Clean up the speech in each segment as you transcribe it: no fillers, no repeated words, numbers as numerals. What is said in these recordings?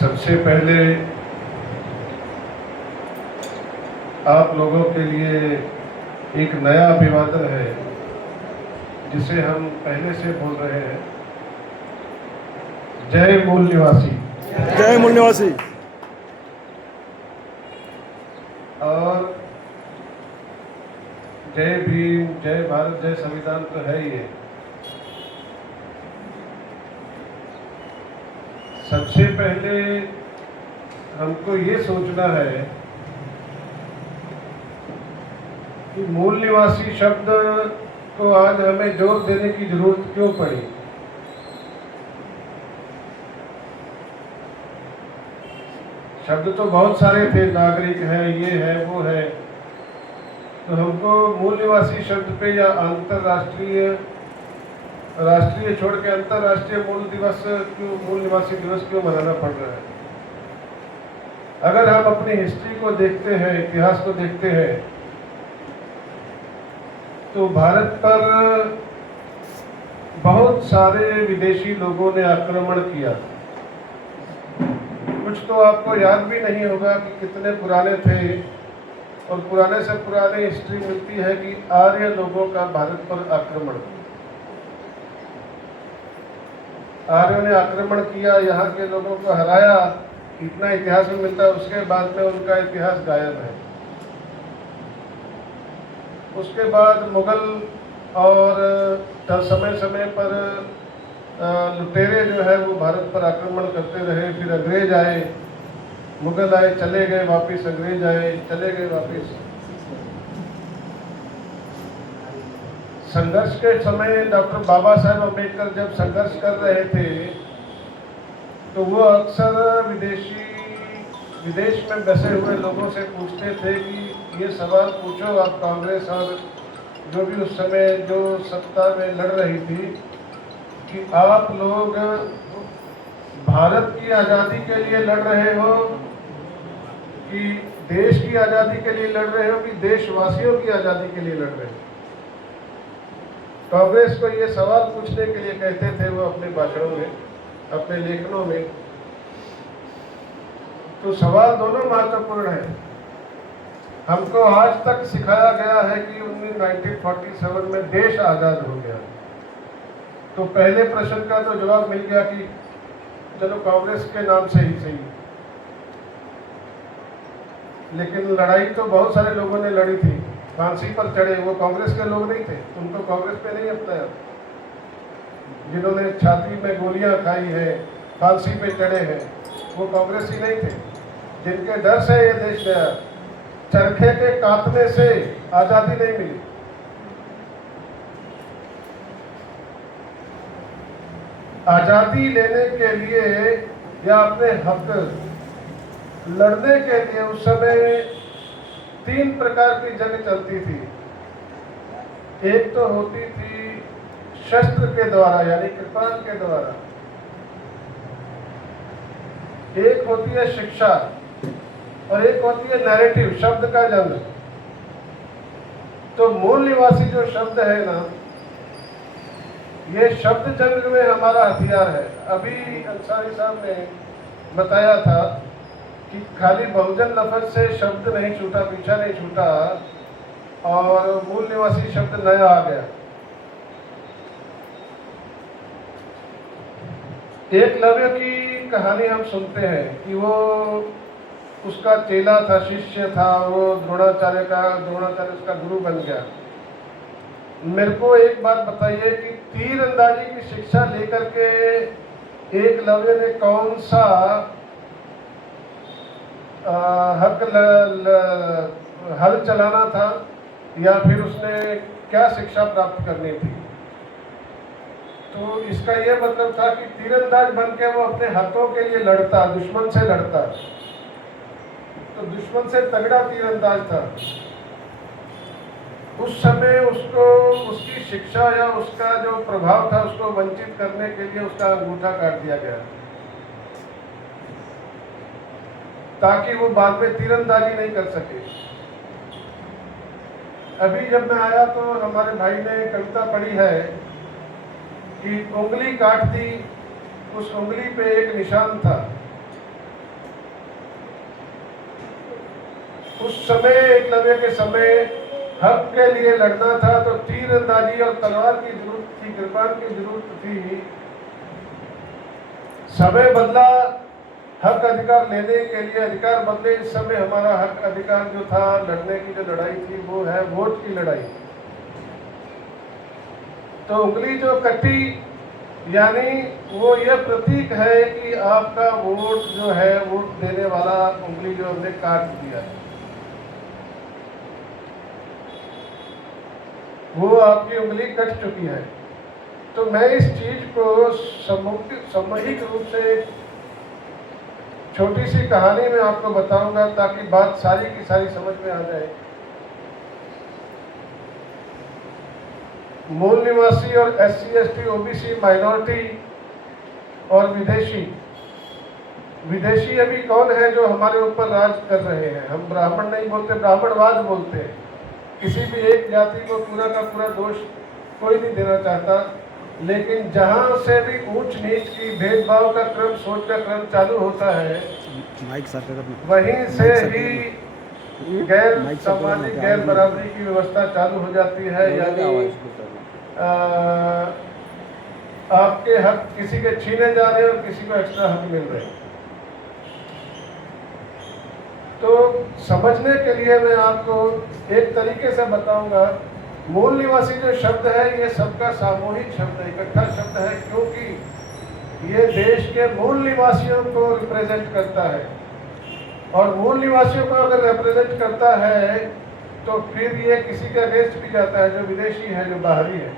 सबसे पहले आप लोगों के लिए एक नया अभिवादन है जिसे हम पहले से बोल रहे हैं। जय मूल निवासी। जय मूल निवासी। और जय भीम, जय भारत, जय संविधान तो है ही है। सबसे पहले हमको ये सोचना है कि मूल निवासी शब्द को आज हमें जोर देने की जरूरत क्यों पड़ी। शब्द तो बहुत सारे थे, नागरिक है, ये है, वो है। तो हमको मूल निवासी शब्द पे या अंतर्राष्ट्रीय, राष्ट्रीय छोड़ के अंतर्राष्ट्रीय मूल निवासी दिवस क्यों मनाना पड़ रहा है। अगर हम अपनी हिस्ट्री को देखते हैं, इतिहास को देखते हैं, तो भारत पर बहुत सारे विदेशी लोगों ने आक्रमण किया। कुछ तो आपको याद भी नहीं होगा कि कितने पुराने थे, और पुराने से पुराने हिस्ट्री मिलती है कि आर्य लोगों का भारत पर आक्रमण, आर्यों ने आक्रमण किया, यहाँ के लोगों को हराया, इतना इतिहास में मिलता है। उसके बाद में उनका इतिहास गायब है। उसके बाद मुगल और समय समय पर लुटेरे जो है वो भारत पर आक्रमण करते रहे। फिर अंग्रेज आए, मुगल आए, चले गए वापस, अंग्रेज आए, चले गए वापस। संघर्ष के समय डॉक्टर बाबा साहेब अम्बेडकर जब संघर्ष कर रहे थे तो वो अक्सर विदेश में बसे हुए लोगों से पूछते थे कि ये सवाल पूछो आप कांग्रेस और जो भी उस समय जो सत्ता में लड़ रही थी, कि आप लोग भारत की आज़ादी के लिए लड़ रहे हो कि देश की आज़ादी के लिए लड़ रहे हो कि देशवासियों की आज़ादी के लिए लड़ रहे हो। कांग्रेस को ये सवाल पूछने के लिए कहते थे वो अपने भाषणों में, अपने लेखनों में। तो सवाल दोनों महत्वपूर्ण है। हमको आज तक सिखाया गया है कि 1947 में देश आज़ाद हो गया। तो पहले प्रश्न का तो जवाब मिल गया कि चलो कांग्रेस के नाम से ही सही। लेकिन लड़ाई तो बहुत सारे लोगों ने लड़ी थी, फांसी पर चढ़े, वो कांग्रेस के लोग नहीं थे। उनको कांग्रेस पे नहीं अपनाया। जिन्होंने छाती में गोलियां खाई है, फांसी पे चढ़े हैं, वो कांग्रेस ही नहीं थे। जिनके डर से ये देश गया, चरखे के काटने से आजादी नहीं मिली। आजादी लेने के लिए या अपने हक लड़ने के लिए उस समय 3 प्रकार की जंग चलती थी। एक तो होती थी शस्त्र के द्वारा यानी कृपाण के द्वारा, एक होती है शिक्षा, और एक होती है नैरेटिव, शब्द का जंग। तो मूल निवासी जो शब्द है ना, ये शब्द जंग में हमारा हथियार है। अभी अंसारी साहब ने बताया था कि खाली बहुजन लफ्ज से शब्द नहीं छूटा, पीछा नहीं छूटा, और मूल निवासी शब्द नया आ गया। एकलव्य की कहानी हम सुनते हैं कि वो उसका चेला था, शिष्य था, वो द्रोणाचार्य उसका गुरु बन गया। मेरे को एक बात बताइए कि तीर अंदाजी की शिक्षा लेकर के एकलव्य ने कौन सा हल चलाना था, या फिर उसने क्या शिक्षा प्राप्त करनी थी। तो इसका यह मतलब था कि तीरंदाज बन के वो अपने हकों के लिए लड़ता, दुश्मन से लड़ता। तो दुश्मन से तगड़ा तीरंदाज था। उस समय उसको उसकी शिक्षा या उसका जो प्रभाव था उसको वंचित करने के लिए उसका अंगूठा काट दिया गया, ताकि वो बाद में तीरंदाजी नहीं कर सके। अभी जब मैं आया तो हमारे भाई ने कविता पढ़ी है कि उंगली काट दी, उस उंगली पे एक निशान था, उस समय एकलव्य के समय हक के लिए लड़ना था तो तीर अंदाजी और तलवार की जरूरत थी, कृपाण की जरूरत थी। समय बदला हक अधिकार लेने के लिए, अधिकार बदले। इस समय हमारा हक अधिकार जो था, लड़ने की जो लड़ाई थी, वो है वोट की लड़ाई। तो उंगली जो कटी, यानी वो ये प्रतीक है कि आपका वोट जो है, वोट देने वाला उंगली जो हमने काट दिया, वो आपकी उंगली कट चुकी है। तो मैं इस चीज को सामूहिक रूप से छोटी सी कहानी में आपको बताऊंगा ताकि बात सारी की सारी समझ में आ जाए। मूल निवासी और SC ST OBC माइनॉरिटी और विदेशी अभी कौन है जो हमारे ऊपर राज कर रहे हैं? हम ब्राह्मण नहीं बोलते, ब्राह्मणवाद बोलते हैं। किसी भी एक जाति को पूरा का पूरा दोष कोई नहीं देना चाहता, लेकिन जहां से भी ऊंच नीच की भेदभाव का क्रम, सोच का क्रम चालू होता है, वहीं से ही गैर सामाजिक, गैर बराबरी की व्यवस्था चालू हो जाती है। यानी आपके हक किसी के छीने जा रहे हैं और किसी को एक्स्ट्रा हक मिल रहे हैं। तो समझने के लिए मैं आपको एक तरीके से बताऊंगा। मूल निवासी जो शब्द है, ये सबका सामूहिक शब्द है, इकट्ठा शब्द है, क्योंकि ये देश के मूल निवासियों को रिप्रेजेंट करता है। और मूल निवासियों को अगर रिप्रेजेंट करता है तो फिर ये किसी का अगेंस्ट भी जाता है, जो विदेशी है, जो बाहरी है।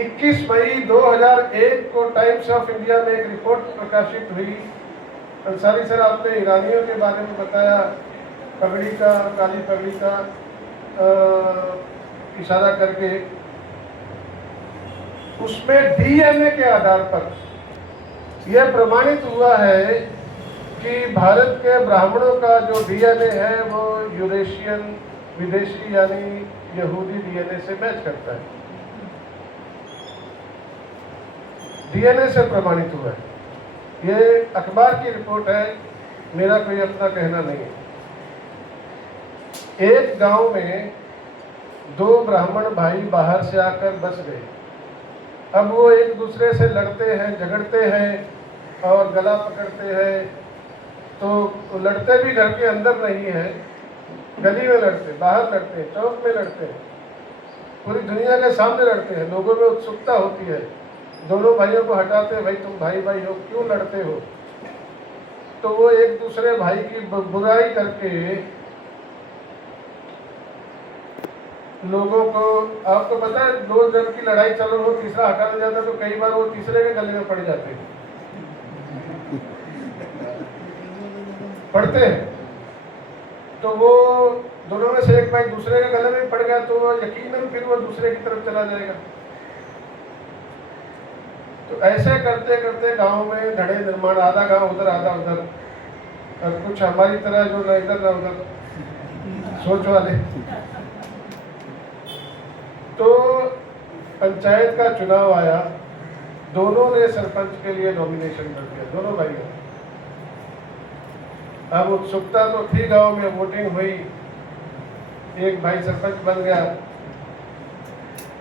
21 मई 2001 को टाइम्स ऑफ इंडिया में एक रिपोर्ट प्रकाशित हुई। अंसारी सर, आपने ईरानियों के बारे में बताया, पगड़ी का, काली पगड़ी का इशारा करके। उसमें DNA के आधार पर यह प्रमाणित हुआ है कि भारत के ब्राह्मणों का जो DNA है वो यूरेशियन, विदेशी यानी यहूदी DNA से मैच करता है। DNA से प्रमाणित हुआ है। ये अखबार की रिपोर्ट है, मेरा कोई अपना कहना नहीं है। एक गांव में 2 ब्राह्मण भाई बाहर से आकर बस गए। अब वो एक दूसरे से लड़ते हैं, झगड़ते हैं और गला पकड़ते हैं। तो लड़ते भी घर के अंदर नहीं है, गली में लड़ते, बाहर लड़ते, चौक में लड़ते हैं, पूरी दुनिया के सामने लड़ते हैं। लोगों में उत्सुकता होती है, दोनों भाइयों को हटाते, भाई तुम भाई भाई हो, क्यों लड़ते हो? तो वो एक दूसरे भाई की बुराई करके लोगों को, आपको पता है 2 जन की लड़ाई चल रही हो, तीसरा हटाने जाता तो कई बार वो तीसरे के गले में पड़ जाते पड़ते हैं। तो वो दोनों में से एक भाई दूसरे के गले में पड़ गया तो यकीनन फिर वो दूसरे की तरफ चला जाएगा। तो ऐसे करते करते गांव में धड़े निर्माण, आधा गांव उधर आधा उधर, और कुछ हमारी तरह जो न इधर न उधर सोच वाले। तो पंचायत का चुनाव आया, दोनों ने सरपंच के लिए नॉमिनेशन कर दिया, दोनों भाइयों। अब उत्सुकता तो थी, गांव में वोटिंग हुई, एक भाई सरपंच बन गया।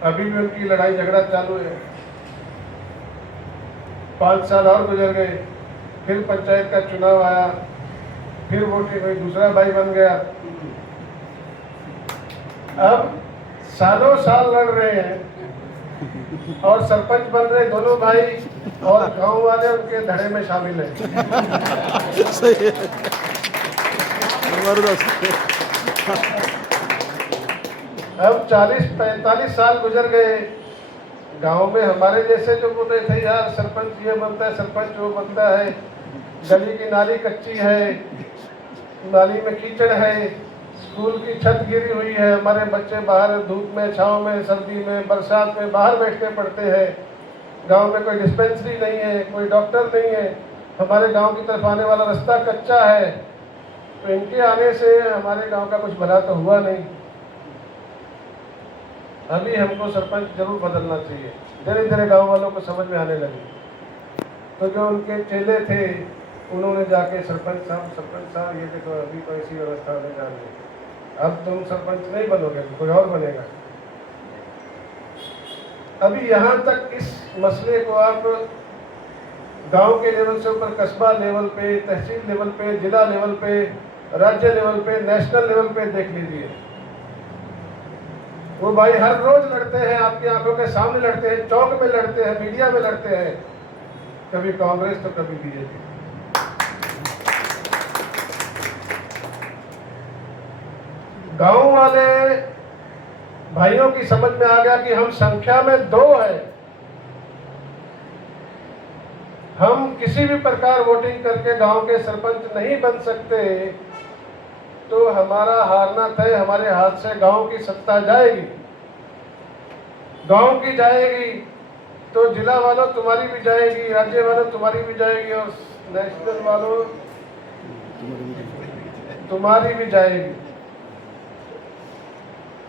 अभी भी उनकी लड़ाई झगड़ा चालू है। 5 साल और गुजर गए, फिर पंचायत का चुनाव आया, फिर वोटिंग हुई, दूसरा भाई बन गया। अब सालों साल लड़ रहे हैं और सरपंच बन रहे दोनों भाई, और गांव वाले उनके धड़े में शामिल हैं। अब 40-45 साल गुजर गए। गांव में हमारे जैसे जो बोल रहे थे, यार सरपंच ये बनता है, सरपंच वो बनता है, गली की नाली कच्ची है, नाली में कीचड़ है, स्कूल की छत गिरी हुई है, हमारे बच्चे बाहर धूप में, छांव में, सर्दी में, बरसात में बाहर बैठ के पढ़ते हैं। गांव में कोई डिस्पेंसरी नहीं है, कोई डॉक्टर नहीं है, हमारे गांव की तरफ आने वाला रास्ता कच्चा है। तो इनके आने से हमारे गांव का कुछ भला तो हुआ नहीं। अभी हमको सरपंच जरूर बदलना चाहिए। धीरे धीरे गांव वालों को समझ में आने लगी। तो जो उनके चेले थे उन्होंने जाके सरपंच साहब ये देखो अभी तो ऐसी व्यवस्था होने जा रही है, अब तुम सरपंच नहीं बनोगे, कोई और बनेगा। अभी यहाँ तक इस मसले को आप गांव के लेवल से ऊपर कस्बा लेवल पे, तहसील लेवल पे, जिला लेवल पे, राज्य लेवल पे, नेशनल लेवल पे देख लीजिए। वो भाई हर रोज लड़ते हैं, आपकी आंखों के सामने लड़ते हैं, चौक में लड़ते हैं, मीडिया में लड़ते हैं, कभी कांग्रेस तो कभी बीजेपी। गांव वाले भाइयों की समझ में आ गया कि हम संख्या में 2 है, हम किसी भी प्रकार वोटिंग करके गांव के सरपंच नहीं बन सकते, तो हमारा हारना तय, हमारे हाथ से गांव की सत्ता जाएगी। गांव की जाएगी तो जिला वालों तुम्हारी भी जाएगी, राज्य वालों तुम्हारी भी जाएगी, और नेशनल वालों तुम्हारी भी जाएगी।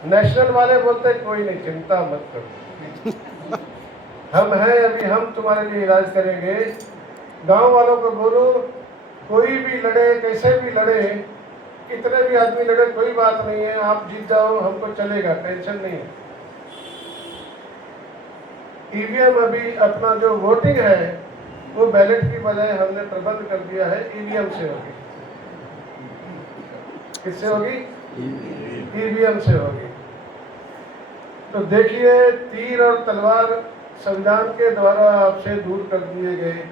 नेशनल वाले बोलते कोई नहीं, चिंता मत करो, हम हैं अभी, हम तुम्हारे लिए इलाज करेंगे। गांव वालों को बोलो कोई भी लड़े, कैसे भी लड़े, कितने भी आदमी लड़े, कोई बात नहीं है, आप जीत जाओ, हमको चलेगा, टेंशन नहीं है। ईवीएम अभी अपना जो वोटिंग है वो बैलेट की बजाय हमने प्रबंध कर दिया है, ईवीएम से होगी। किससे होगी? ईवीएम से होगी। तो देखिए, तीर और तलवार संविधान के द्वारा आपसे दूर कर दिए गए।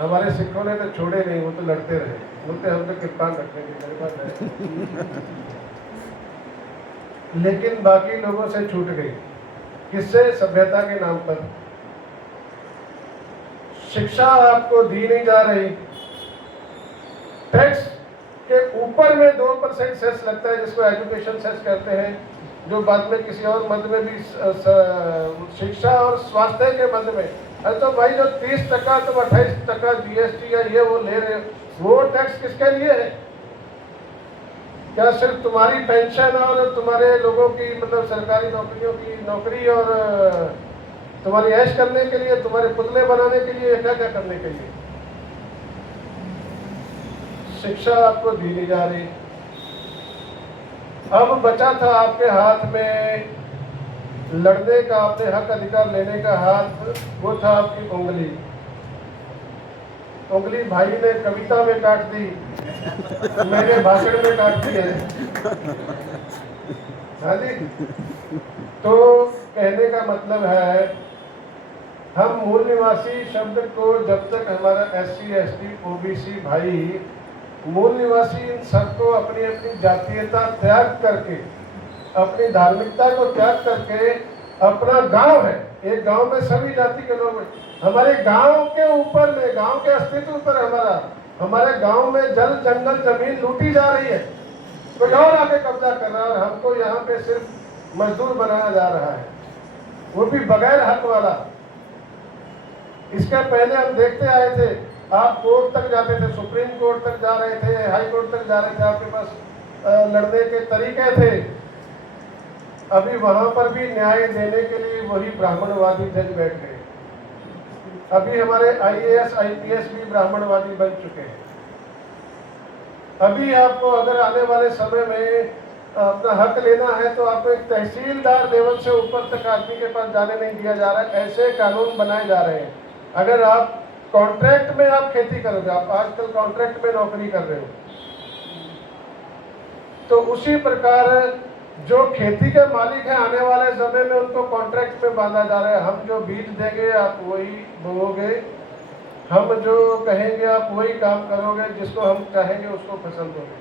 हमारे सिखों ने तो छोड़े नहीं, वो तो लड़ते रहे, बोलते हम तो कृपान रखेंगे, मेरे पास है। लेकिन बाकी लोगों से छूट गई। किससे? सभ्यता के नाम पर। शिक्षा आपको दी नहीं जा रही, टैक्स के ऊपर में 2% सेस लगता है, जिसको एजुकेशन सेस कहते हैं, जो बाद में किसी और मद में भी शिक्षा और स्वास्थ्य के मद में। अरे तो भाई जो 30% तुम 28% जीएसटी या ये वो ले रहे हो, वो टैक्स किसके लिए है? क्या सिर्फ तुम्हारी पेंशन और तुम्हारे लोगों की, मतलब सरकारी नौकरियों की नौकरी और तुम्हारी ऐश करने के लिए, तुम्हारे पुतले बनाने के लिए, क्या क्या करने के लिए? शिक्षा आपको दी नहीं जा रही। अब बचा था आपके हाथ में लड़ने का, अपने हक अधिकार लेने का हाथ, वो था आपकी उंगली। उंगली भाई ने कविता में काट दी, मैंने भाषण में काट दी है। हाँ जी। तो कहने का मतलब है, हम मूल निवासी शब्द को जब तक हमारा SC ST OBC भाई मूल निवासी इन सबको अपनी अपनी जातीयता त्याग करके, अपनी धार्मिकता को त्याग करके, अपना गांव है, एक गांव में सभी जाति के लोग, हमारे गांव के ऊपर में, गांव के अस्तित्व पर हमारे गांव में जल जंगल जमीन लूटी जा रही है, कोई और आके कब्जा कर रहा है, और हमको यहाँ पे सिर्फ मजदूर बनाया जा रहा है, वो भी बगैर हक वाला। इसके पहले हम देखते आए थे, आप कोर्ट तक जाते थे, सुप्रीम कोर्ट तक जा रहे थे, हाई कोर्ट तक जा रहे थे, आपके पास लड़ने के तरीके थे। अभी वहां पर भी न्याय देने के लिए वही ब्राह्मणवादी जज बैठ गए। अभी हमारे IAS IPS भी ब्राह्मणवादी बन चुके हैं। अभी आपको अगर आने वाले समय में अपना हक लेना है तो आपको एक तहसीलदार लेवल से ऊपर तक आदमी के पास जाने नहीं दिया जा रहा है। ऐसे कानून बनाए जा रहे हैं। अगर आप कॉन्ट्रैक्ट में आप खेती करोगे, आप आजकल कॉन्ट्रैक्ट में नौकरी कर रहे हो, तो उसी प्रकार जो खेती के मालिक हैं आने वाले समय में उनको कॉन्ट्रैक्ट में बांधा जा रहा है। हम जो बीज देंगे आप वही बोओगे, हम जो कहेंगे आप वही काम करोगे, जिसको हम चाहेंगे उसको फसल दोगे।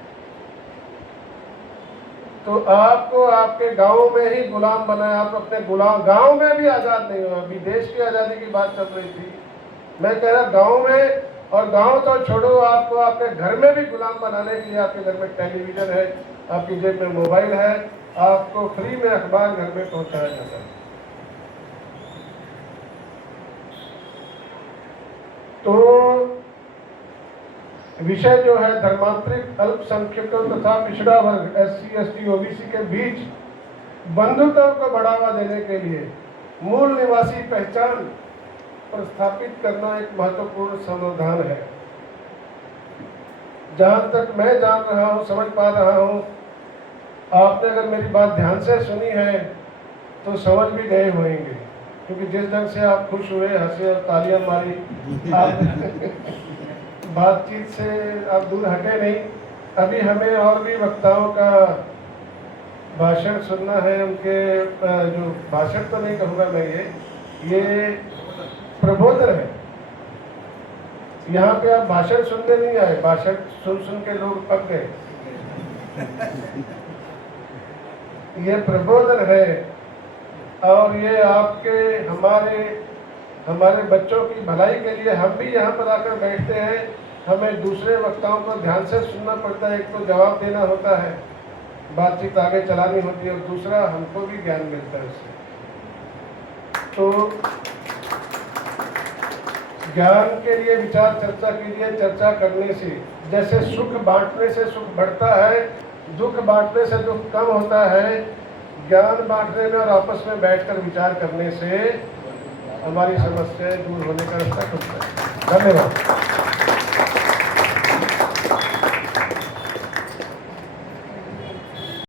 तो आपको आपके गांव में ही गुलाम बनाया, आप अपने गुलाम, गांव में भी आज़ाद नहीं हो। अभी देश की आज़ादी की बात चल रही थी, मैं कह रहा गांव में, और गांव तो छोड़ो, आपको आपके घर में भी गुलाम बनाने के लिए, आपके घर में टेलीविजन है, आपकी जेब में मोबाइल है, आपको फ्री में अखबार घर में पहुंचाया जाता है। तो विषय जो है धर्मांतरित अल्पसंख्यकों तथा पिछड़ा वर्ग SC ST OBC के बीच बंधुत्व को बढ़ावा देने के लिए मूल निवासी पहचान प्रस्थापित करना एक महत्वपूर्ण समाधान है। जहाँ तक मैं जान रहा हूँ, समझ पा रहा हूँ, आपने अगर मेरी बात ध्यान से सुनी है तो समझ भी गए होंगे, क्योंकि जिस ढंग से आप खुश हुए, हंसे और तालियां मारी, आप बातचीत से आप दूर हटे नहीं। अभी हमें और भी वक्ताओं का भाषण सुनना है। उनके जो भाषण तो नहीं कहूँगा मैं, ये प्रबोधन है। यहाँ पे आप भाषण सुनने नहीं आए, भाषण सुन सुन के लोग पक गए। ये प्रबोधन है, और ये आपके हमारे बच्चों की भलाई के लिए हम भी यहाँ पर आकर बैठते हैं। हमें दूसरे वक्ताओं को ध्यान से सुनना पड़ता है। एक तो जवाब देना होता है, बातचीत आगे चलानी होती है, और दूसरा हमको भी ज्ञान मिलता है उससे। तो ज्ञान के लिए विचार चर्चा कीजिए। चर्चा करने से, जैसे सुख बांटने से सुख बढ़ता है, दुख बांटने से दुख कम होता है, ज्ञान बांटने में और आपस में बैठकर विचार करने से हमारी समस्याएं दूर होने का रास्ता खुलता है। धन्यवाद।